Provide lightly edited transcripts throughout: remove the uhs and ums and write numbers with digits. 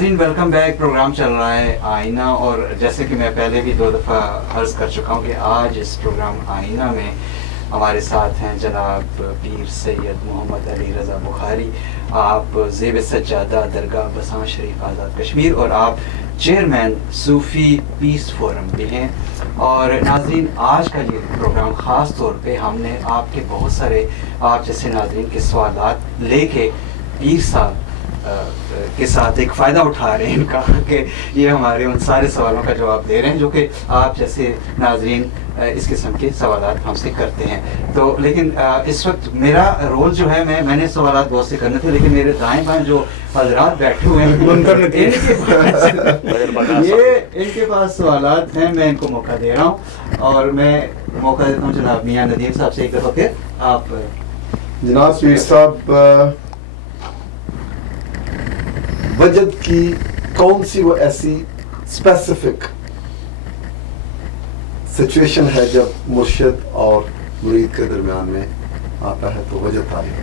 नाज़रीन welcome back. Programme चल रहा है आईना, और जैसे कि मैं पहले भी 2 दफ़ा अर्ज़ कर चुका हूँ कि आज इस प्रोग्राम आईना में हमारे साथ हैं जनाब पीर सैयद मोहम्मद अली रज़ा बुखारी। आप ज़ेब सज्जादा दरगाह बसां शरीफ आज़ाद कश्मीर, और आप चेयरमैन सूफ़ी पीस फोरम भी हैं। और नाज़रीन आज का ये प्रोग्राम ख़ास तौर पे हमने आपके बहुत सारे आप जैसे नाज़रीन के सवालात लेके पीर साहब के साथ एक फ़ायदा उठा रहे हैं इनका कि ये हमारे उन सारे सवालों का जवाब दे रहे हैं जो कि आप जैसे नाज़रीन इस किस्म के सवालात हमसे करते हैं। तो लेकिन इस वक्त मेरा रोल जो है मैंने सवालात बहुत से करने थे, लेकिन मेरे दाएं बाएं जो हजरात बैठे हुए हैं इनके पास सवालात हैं। मैं इनको मौका दे रहा हूँ और मैं मौका देता हूँ जनाब मियाँ नदीम साहब से एक दफ़ा फिर आप। जनाब पीर साहब, वजद की कौन सी वो ऐसी स्पेसिफिक सिचुएशन है जब मुर्शिद और मुरीद के दरमियान में आता है तो वजद तारीफ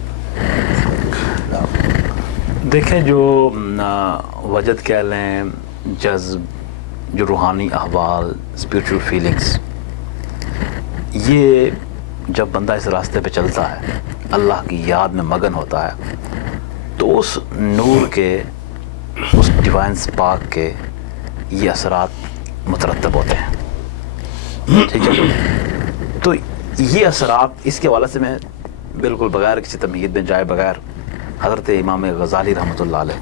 होता है? देखें, जो वजद कह लें, जज्ब, जो रूहानी अहवाल, स्पिरिचुअल फीलिंग्स, ये जब बंदा इस रास्ते पे चलता है, अल्लाह की याद में मगन होता है, तो उस नूर के, उस डिवाइन स्पार्क के ये असरात मुतरत्तब होते हैं। ठीक है, तो ये असरात, इसके हवाले से मैं बिल्कुल बगैर किसी तमहीद में जाए बगैर हज़रत इमाम गज़ाली रहमतुल्लाह अलैह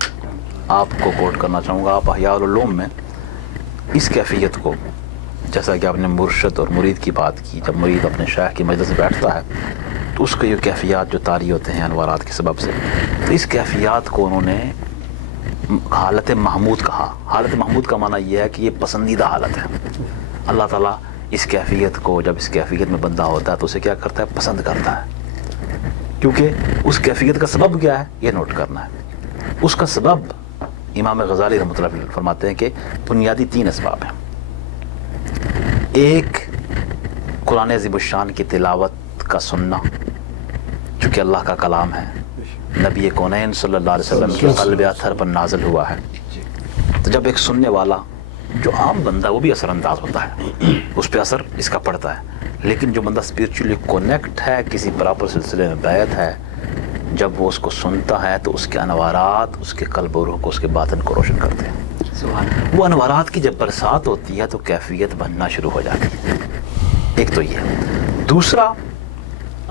आपको कोट करना चाहूँगा। आप अहया उल उलूम में इस कैफियत को, जैसा कि आपने मुर्शिद और मुरीद की बात की, जब मुरीद अपने शेख की मजलिस में बैठता है तो उसके ये कैफियत जो तारी होते हैं अनवारात के सबब से, तो इस कैफियत को उन्होंने हालत महमूद कहा। हालत महमूद का माना यह है कि ये पसंदीदा हालत है। अल्लाह ताला इस कैफियत को, जब इस कैफियत में बंदा होता है तो उसे क्या करता है, पसंद करता है। क्योंकि उस कैफियत का सबब क्या है ये नोट करना है। उसका सबब इमाम गज़ाली रहमतुल्लाह अलैह फरमाते हैं कि बुनियादी 3 असबाब हैं। एक, कुरान अज़ीमुश्शान की तिलावत का सुनना, चूँकि अल्लाह का कलाम है, नबी कौनैन सल्लल्लाहु अलैहि वसल्लम के क़ल्ब अतहर पर नाज़िल हुआ है। तो जब एक सुनने वाला जो आम बंदा, वो भी असरअंदाज होता है, उस पर असर इसका पड़ता है। लेकिन जो बंदा स्पिरिचुअली कनेक्ट है, किसी प्रॉपर सिलसिले में बैत है, जब वो उसको सुनता है तो उसके अनवारात उसके क़ल्ब और रूह को, उसके बातन को रोशन करते हैं। वो अनवारात की जब बरसात होती है तो कैफियत बनना शुरू हो जाती है। एक तो ये। दूसरा,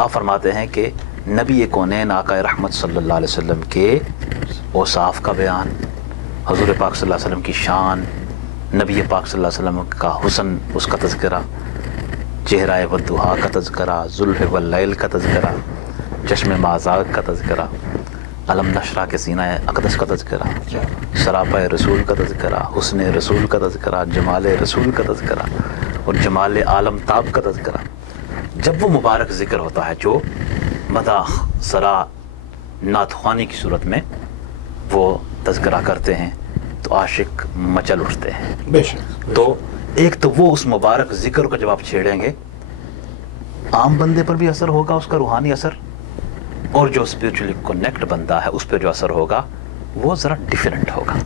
आप फरमाते हैं कि नबी कौनैन आका रहमत सल्लल्लाहु अलैहि वसल्लम के औसाफ का बयान, हुज़ूर पाक सल्लल्लाहु अलैहि वसल्लम की शान, नबी पाक सल्लल्लाहु अलैहि वसल्लम का हुस्न, उसका तज़किरा, चेहरा वद्दुहा का तज़किरा, ज़ुल्फ़ वल्लैल का तज़किरा, चश्मे माज़ाक़ का तज़किरा, अलम नशरा के सीना अक़दस का तज़किरा, सरापा रसूल का तज़किरा, हुस्न रसूल का तज़किरा, जमाल रसूल का तज़किरा और जमाल आलम ताब का तज़किरा। जब वो मुबारक ज़िक्र होता है जो मदाह सरा नातख़्वानी की सूरत में वो तज़किरा करते हैं तो आशिक मचल उठते हैं। बेशक। तो एक तो वो उस मुबारक ज़िक्र को जब आप छेड़ेंगे, आम बंदे पर भी असर होगा उसका रूहानी असर, और जो स्पिरिचुअली कनेक्ट बंदा है उस पर जो असर होगा वो ज़रा डिफरेंट होगा।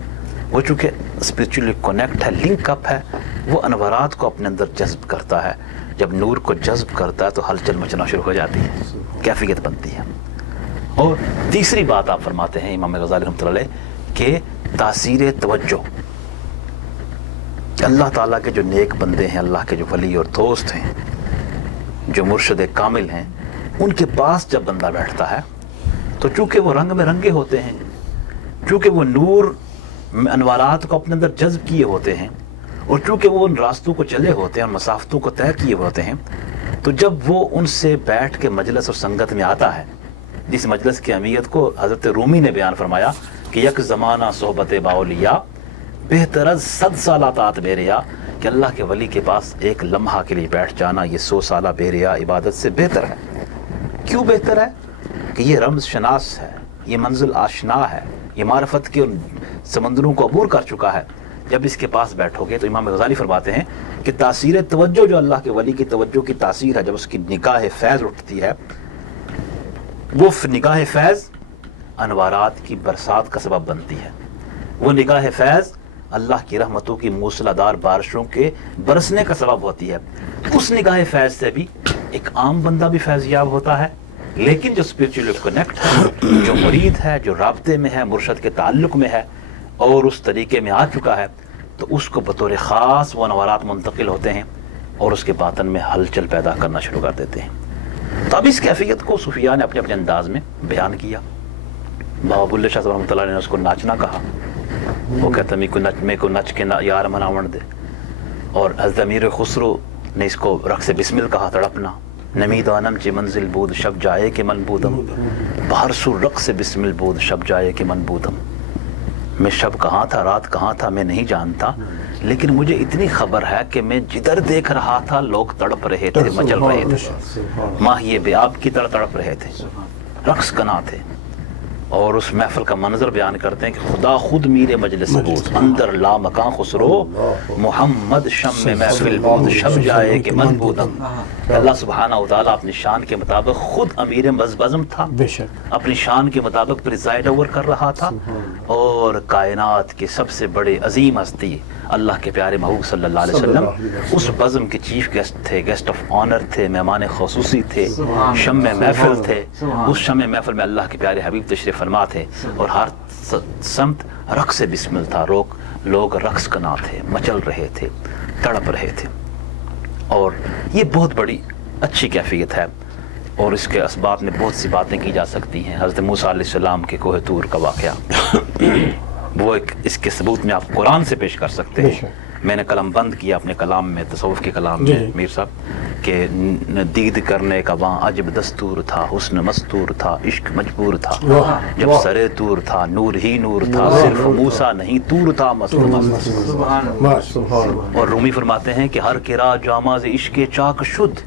वो चूँकि स्पिरिचुअली कनेक्ट है, लिंक अप है, वो अनवरात को अपने अंदर जज्ब करता है। जब नूर को जज्ब करता है तो हलचल मचना शुरू हो जाती है, कैफियत बनती है। और तीसरी बात आप फरमाते हैं इमाम गज़ाली रहमतुल्लाह अलैह के तासीर तवज्जो, अल्लाह ताला के जो नेक बंदे हैं, अल्लाह के जो वली और दोस्त हैं, जो मुर्शिद कामिल हैं, उनके पास जब बंदा बैठता है तो चूँकि वो रंग में रंगे होते हैं, चूँकि वो नूर में अनवारात को अपने अंदर जज्ब किए होते हैं, और चूँकि वो उन रास्तों को चले होते हैं और मसाफ़तों को तय किए होते हैं, तो जब वो उनसे बैठ के मजलिस और संगत में आता है, जिस मजलिस की अहमियत को हज़रत रूमी ने बयान फरमाया कि यक ज़माना सोहबत बाउलिया बेहतरज 100 साल तात बेरिया, कि अल्लाह के वली के पास एक लम्हा के लिए बैठ जाना ये 100 साल बेरिया इबादत से बेहतर है। क्यों बेहतर है? कि ये रमज़ शनास है, ये मंजिल आशना है, ये मारफत के उन समंदरों को अबूर कर चुका है। जब इसके पास बैठोगे तो इमाम गज़ाली फरमाते हैं कि तासीर तवज्जो, जो अल्लाह के वली की तवज्जो की तासीर है, जब उसकी निगाह फैज़ उठती है, वो निगाह फैज़ अनवारात की बरसात का सबब बनती है। وہ نگاہ فیض اللہ کی رحمتوں کی موسلادھار بارشوں کے برسنے کا سبب ہوتی ہے. اس نگاہ فیض سے بھی ایک عام بندہ بھی فیض یاب ہوتا ہے، لیکن جو اسپرچولی کنیکٹ ہے، جو مرید ہے، جو رابطے میں ہے، مرشد کے تعلق میں ہے اور اس طریقے میں آ چکا ہے، تو اس کو بطور خاص وہ انوارات منتقل ہوتے ہیں اور اس کے باطن میں ہلچل پیدا کرنا شروع کر دیتے ہیں. تو اب اس کیفیت کو صوفیاء نے اپنے اپنے انداز میں بیان کیا. بابا بلے شاہ صاحب رحمۃ اللہ علیہ نے اس کو ناچنا کہا. وہ کہتا میں کو نچ کے یار مناون دے. اور حضرت امیر خسرو نے اس کو رقص بسمل کہا، تڑپنا. نمی دانم چی منزل بود شب جائے کہ من بودم، باہر سو رقص بسمل بود شب جائے کہ من بودم. میں شب کہاں تھا، رات کہاں تھا، میں نہیں جانتا، لیکن مجھے اتنی خبر ہے کہ میں جدھر دیکھ رہا تھا لوگ تڑپ رہے تھے، مچل رہے تھے، ماہیے بے آب کی طرح تڑپ رہے تھے، رقص کنا تھے. اور اس محفل کا منظر بیان کرتے ہیں کہ خدا خود میرے مجلس بود، اندر لا مکان خسرو محمد شم میں محفل بود شب جائے کہ من بودم. اللہ سبحانہ وتعالیٰ اپنی شان کے مطابق خود امیر مزبزم تھا، اپنی شان کے مطابق پریزائڈ اوور کر رہا تھا، اور کائنات کے سب سے بڑے عظیم ہستی اللہ کے پیارے محبوب صلی اللہ علیہ وسلم اس بزم کے چیف گیسٹ تھے، گیسٹ آف آنر تھے، مہمان خصوصی تھے، شمع محفل تھے. اس شمع محفل میں اللہ کے پیارے حبیب تشریف فرما تھے، اور ہر سمت رقص بسمل تھا. لوگ رقص کنا تھے، مچل رہے تھے، تڑپ رہے تھے. اور یہ بہت بڑی اچھی کیفیت ہے، اور اس کے اسباب میں بہت سی باتیں کی جا سکتی ہیں. حضرت موسیٰ علیہ السلام کے کوہ طور کا واقعہ وہ ایک اس کے ثبوت میں آپ قرآن سے پیش کر سکتے ہیں. میں نے قلم بند کیا اپنے کلام میں، تصوف کے کلام میں میر صاحب، کہ دید کرنے کا وہاں عجب دستور تھا، حسن مستور تھا، عشق مجبور تھا، جب سرے طور تھا نور ہی نور تھا، صرف موسیٰ نہیں طور تھا مست. اور رومی فرماتے ہیں کہ ہر کرا جاماز عشق چاک شد،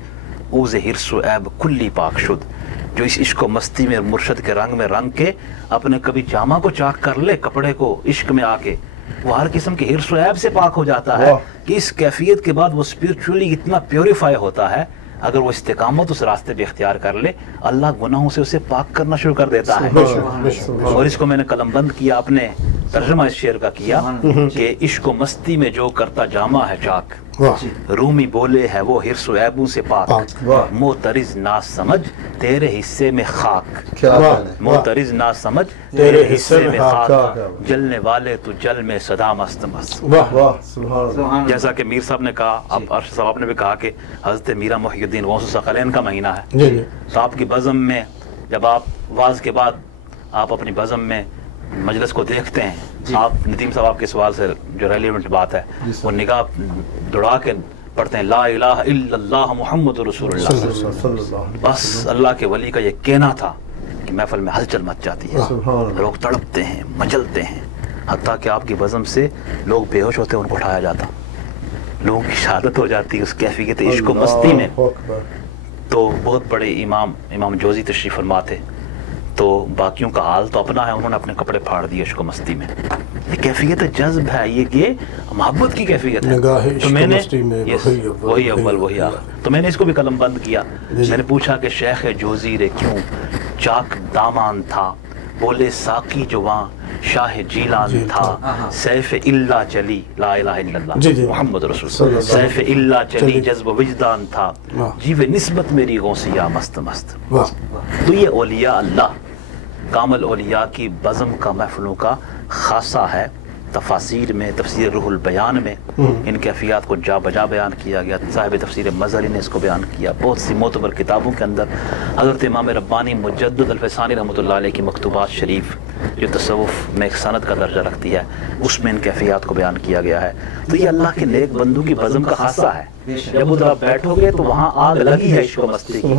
اوز حرص و عیب کلی پاک شد. جو اس عشق و مستی میں مرشد کے رنگ میں رنگ کے اپنے کبھی جامہ کو چاک کر لے، کپڑے کو عشق میں آ کے، وہ ہر قسم کے حرص و عیب سے پاک ہو جاتا ہے. کہ اس کیفیت کے بعد وہ اسپرچولی اتنا پیوریفائی ہوتا ہے، اگر وہ استقامت اس راستے پہ اختیار کر لے، اللہ گناہوں سے اسے پاک کرنا شروع کر دیتا ہے. اور اس کو میں نے قلم بند کیا، اپنے ترجمہ اس شعر کا کیا کہ عشق و مستی میں جو کرتا جامہ ہے چاک، رومی بولے ہے وہ حرص و عیبوں سے پاک، معترض نہ سمجھ تیرے حصے میں خاک، معترض نہ سمجھ تیرے حصے میں خاک، جلنے والے تو جل میں صدا مست مست. جیسا کہ میر صاحب نے کہا، اب ارشد صاحب نے بھی کہا کہ حضرت میرا محی الدین غوث الثقلین کا مہینہ ہے. تو آپ کی بزم میں جب آپ واز کے بعد آپ اپنی بزم میں مجلس کو دیکھتے ہیں، آپ ندیم صاحب آپ کے سوال سے جو ریلیونٹ بات ہے، وہ نگاہ دوڑا کے پڑھتے ہیں لا الہ الا اللہ محمد رسول اللہ. بس اللہ کے ولی کا یہ کہنا تھا کہ محفل میں ہلچل مچ جاتی ہے، لوگ تڑپتے ہیں، مچلتے ہیں، حتیٰ کہ آپ کی بزم سے لوگ بے ہوش ہوتے ہیں، ان کو اٹھایا جاتا، لوگوں کی شہادت ہو جاتی ہے اس کیفیت عشق و مستی میں. تو بہت بڑے امام جوزی تشریف فرما تھے، تو باقیوں کا حال تو اپنا ہے، انہوں نے اپنے کپڑے پھاڑ دیے عشق و مستی میں. یہ کیفیت جذب ہے، یہ محبت کی کیفیت ہے. تو میں نے وہی اول وہی آخر، تو میں نے اس کو بھی قلم بند کیا. میں نے پوچھا کہ شیخ جوزی رے کیوں چاک دامان تھا، بولے ساقی جو وہاں شاہ جیلان تھا، سیف اللہ چلی لا الہ الا اللہ محمد رسول، سیف اللہ چلی جذب وجدان تھا، جیو نسبت میری غوثیہ مست مست. تو یہ اولیاء اللہ، کامل اولیاء کی بزم کا محفلوں کا خاصہ ہے. تفاسیر میں، تفسیر روح البیان میں ان کیفیات کو جا بجا بیان کیا گیا. صاحب تفسیر مظہری نے اس کو بیان کیا. بہت سی معتبر کتابوں کے اندر حضرت امام ربانی مجدد الفسانی رحمۃ اللہ علیہ کی مکتوبات شریف جو تصوف میں ایک سند کا درجہ رکھتی ہے، اس میں ان کیفیات کو بیان کیا گیا ہے. تو یہ اللہ کے نیک بندوں کی بزم کا خاصہ ہے. جب ادھر آپ بیٹھو گے تو وہاں آگ لگی ہے عشق و مستی کی،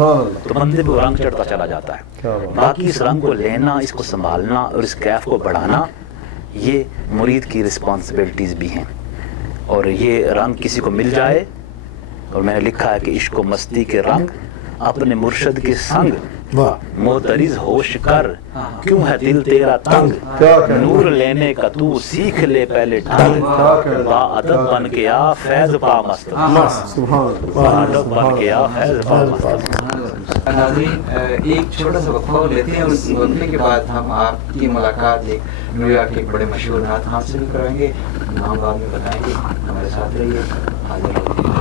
تو بندے پہ رنگ چڑھتا چلا جاتا ہے. باقی اس رنگ کو لینا، اس کو سنبھالنا اور اس کیف کو بڑھانا، یہ مرید کی رسپانسبلٹیز بھی ہیں. اور یہ رنگ کسی کو مل جائے، اور میں نے لکھا ہے کہ عشق و مستی کے رنگ اپنے مرشد کے سنگ، معترض ہوش کر کیوں ہے دل تیرا تنگ، نور لینے کا تو سیکھ لے پہلے ڈھنگ، با ادب بن کے آ فیض پا مست، با ادب بن کے آ فیض پا مست. नाज़रीन एक छोटा सा वक्फा लेते हैं, उस वक्फे के बाद हम आपकी मुलाकात एक न्यूयॉर्क के एक बड़े मशहूर नात खान से भी कराएंगे, नाम बाद में बताएंगे। हमारे साथ रहिए। हाजिर